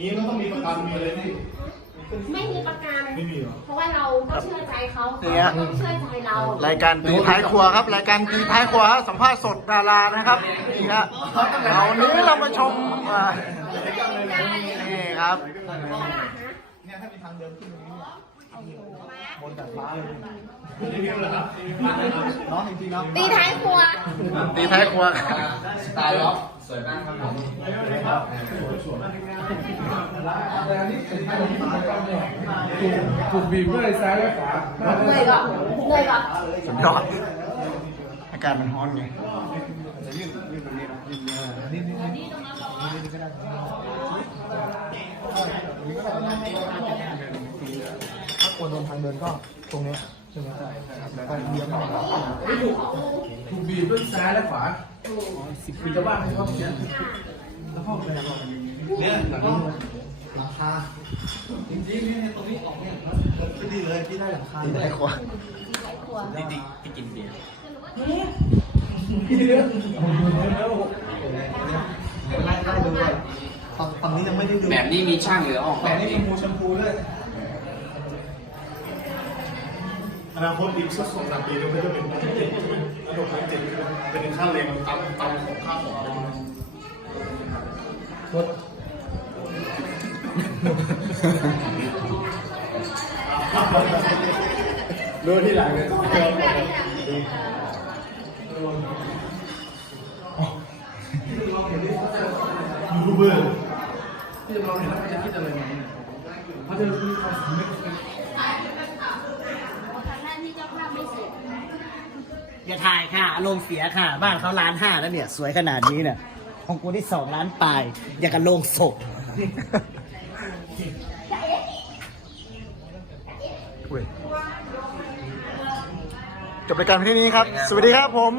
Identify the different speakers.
Speaker 1: นี้มันต้องมีประกันมีอะไรนี่
Speaker 2: ไม่มีประกัน
Speaker 1: ไม่มีเหรอ
Speaker 2: เพราะว่าเราก็เชื่อใจเขา
Speaker 3: เนี่ย
Speaker 2: เขาก็เชื่อใจเรา
Speaker 3: รายการตีท้ายครัวครับ รายการตีท้ายครัวฮะสัมภาษณ์สดดารานะครับนี่ฮะเราวันนี้เรามาชมอ่านี่ครับ
Speaker 1: เนี่ยถ้ามีทางเดินขึ้นตรงนี้เนี่ยบนดาดฟ้าเลยนี่เหรอครับน้องจริงๆครับ
Speaker 2: ตีท้ายครัว
Speaker 3: ตีท้ายครัว
Speaker 4: สไตล์ล็อก สวยมากครับผม
Speaker 5: สวยสวยแล้วอันนี้เป็นถูกถูกบีบด้วยซ้ายและขวา
Speaker 2: เหนื่อยก่อนเหนื่อยก่อน
Speaker 3: สุดยอดอากาศมันร้อนไง
Speaker 1: ถ้าควรบนทางเดินก็ตรงนี้ใช่ไหมใช่ครับแล้วก็เลี้ยวเข้ามา
Speaker 5: ถูกบีบด้วยซ้ายและขวา สิบปีจะบ้านให้เขาเนี่ย
Speaker 1: แล้วพ่อเป็นอะไรเนี่ยหลังนี้หลังคาจริงๆเนี่ยตรงนี้ออกเนี่ยคือดีเลยที่ได้หลังคา
Speaker 3: ตีท้ายครัว
Speaker 4: จริงๆที่กินเบียร์
Speaker 1: ไล่ไล่เลยฝั่งนี้ยังไม่ได้ดู
Speaker 4: แบบนี้มีช่างหรือออก
Speaker 1: แต่นี่ชมพูชมพูด้วย อนาคตอีกสักสองสามปีก็จะเป็นเจ็ดใช่ไหมระดับเจ็ดเป็นค่าแรงต่ำต่ำของค่าของเลยรถดูที่หลังเลยยูทูบเบอร์
Speaker 5: ที่เราเห็นแล้วเขาจะคิดอะไรไหมเขาจะมีความสำนึก
Speaker 2: ครั้งแรกที่เจ้าภาพไม่เสร็จ
Speaker 6: อย่าถ่ายค่ะ อารมณ์เสียค่ะ บ้านเขาล้านห้าแล้วเนี่ย สวยขนาดนี้เนี่ย ของกูที่สองล้านปลาย อยากกันโลงศพ
Speaker 3: จบรายการเพียงเท่านี้ครับ สวัสดีครับผม